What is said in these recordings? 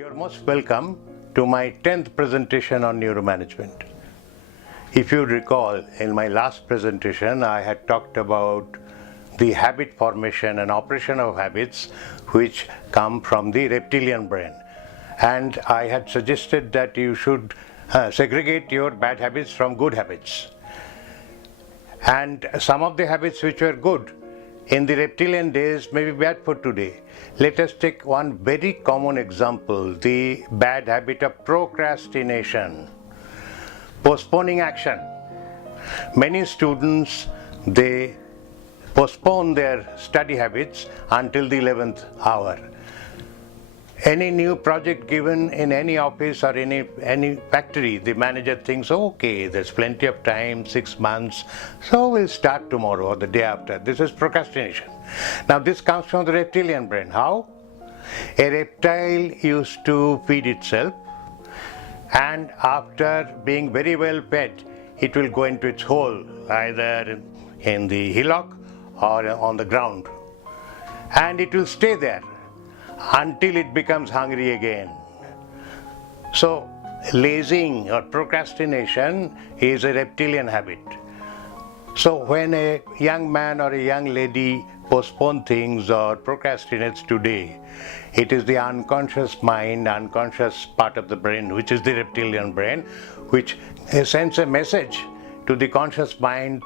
You're most welcome to my 10th presentation on neuromanagement. If you recall, in my last presentation, I had talked about the habit formation and operation of habits which come from the reptilian brain. And I had suggested that you should segregate your bad habits from good habits. And some of the habits which were good in the reptilian days may be bad for today. Let us take one very common example, the bad habit of procrastination, postponing action. Many students, they postpone their study habits until the 11th hour. Any new project given in any office or any factory, the manager thinks, okay, there's plenty of time, 6 months, so we'll start tomorrow or the day after. This is procrastination. Now this comes from the reptilian brain. How? A reptile used to feed itself, and after being very well fed, it will go into its hole, either in the hillock or on the ground, and it will stay there until it becomes hungry again. So lazing or procrastination is a reptilian habit. So when a young man or a young lady postpone things or procrastinates today, it is the unconscious mind, unconscious part of the brain, which is the reptilian brain, which sends a message to the conscious mind,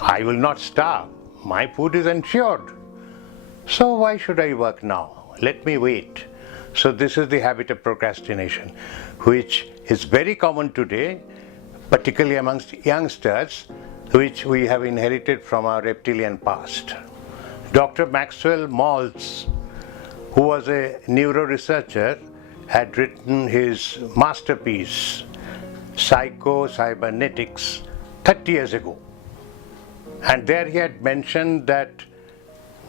I will not starve, my food is ensured. So why should I work now? Let me wait. So this is the habit of procrastination, which is very common today, particularly amongst youngsters, which we have inherited from our reptilian past. Dr. Maxwell Maltz, who was a neuro-researcher, had written his masterpiece, Cybernetics, 30 years ago. And there he had mentioned that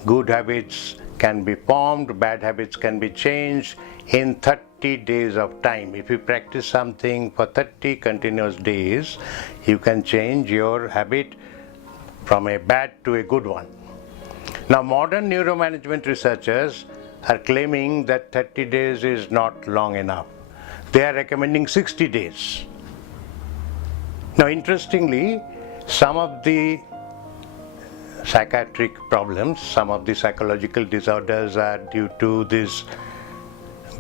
good habits can be formed, bad habits can be changed in 30 days of time. If you practice something for 30 continuous days, you can change your habit from a bad to a good one. Now, modern neuromanagement researchers are claiming that 30 days is not long enough. They are recommending 60 days. Now, interestingly, some of the psychiatric problems, some of the psychological disorders are due to this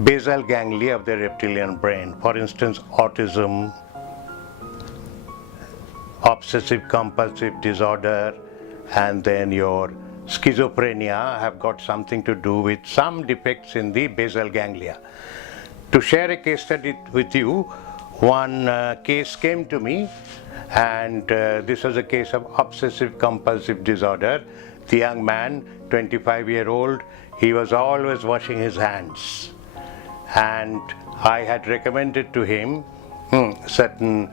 basal ganglia of the reptilian brain. For instance, autism, obsessive compulsive disorder, and then your schizophrenia have got something to do with some defects in the basal ganglia. To share a case study with you, one case came to me, and this was a case of obsessive compulsive disorder. The young man, 25-year-old, he was always washing his hands, and I had recommended to him certain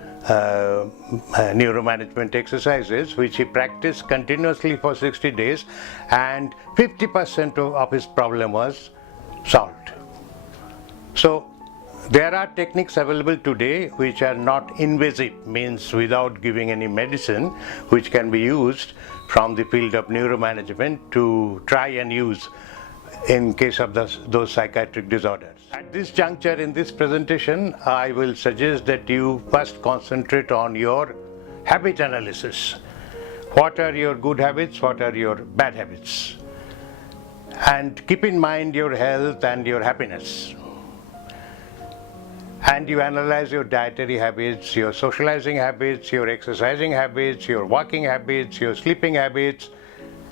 neuromanagement exercises which he practiced continuously for 60 days, and 50% of his problem was solved. So there are techniques available today which are not invasive, means without giving any medicine, which can be used from the field of neuromanagement to try and use in case of those psychiatric disorders. At this juncture in this presentation, I will suggest that you first concentrate on your habit analysis. What are your good habits? What are your bad habits? And keep in mind your health and your happiness. And you analyze your dietary habits, your socializing habits, your exercising habits, your walking habits, your sleeping habits,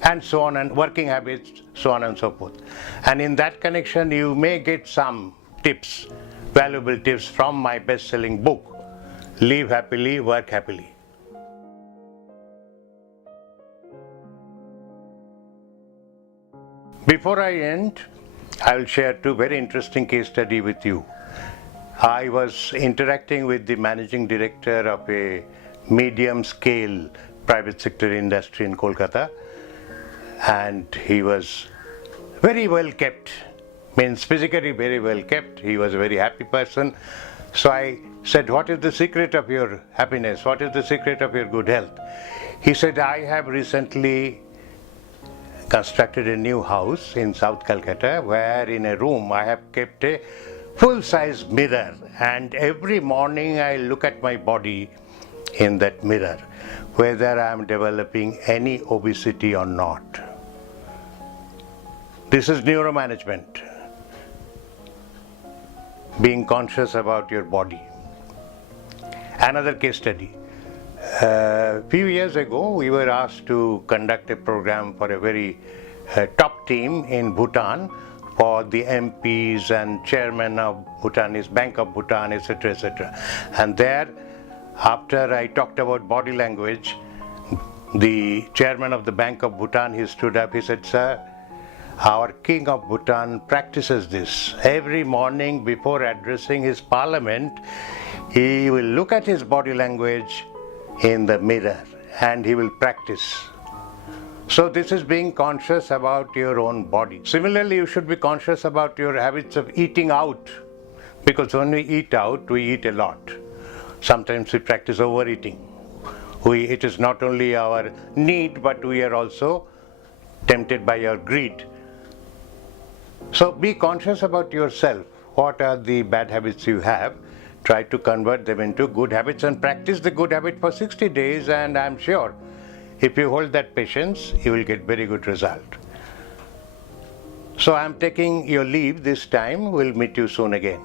and so on, and working habits, so on and so forth. And in that connection, you may get some tips, valuable tips from my best-selling book, Live Happily, Work Happily. Before I end, I will share two very interesting case studies with you. I was interacting with the managing director of a medium-scale private sector industry in Kolkata, and he was very well kept, means physically very well kept. He was a very happy person. So I said, what is the secret of your happiness? What is the secret of your good health? He said, I have recently constructed a new house in South Calcutta, where in a room I have kept a full-size mirror, and every morning I look at my body in that mirror, whether I am developing any obesity or not. This is neuro-management, being conscious about your body. Another case study. A few years ago, we were asked to conduct a program for a very top team in Bhutan for the MPs and chairman of Bhutanese Bank of Bhutan, etc., etc. And there, after I talked about body language, the chairman of the Bank of Bhutan, he stood up, he said, "Sir, our king of Bhutan practices this. Every morning before addressing his parliament, he will look at his body language in the mirror and he will practice." So this is being conscious about your own body. Similarly, you should be conscious about your habits of eating out, because when we eat out, we eat a lot. Sometimes we practice overeating. It is not only our need, but we are also tempted by our greed. So be conscious about yourself. What are the bad habits you have? Try to convert them into good habits and practice the good habit for 60 days, and I'm sure if you hold that patience, you will get very good result. So I'm taking your leave this time. We'll meet you soon again.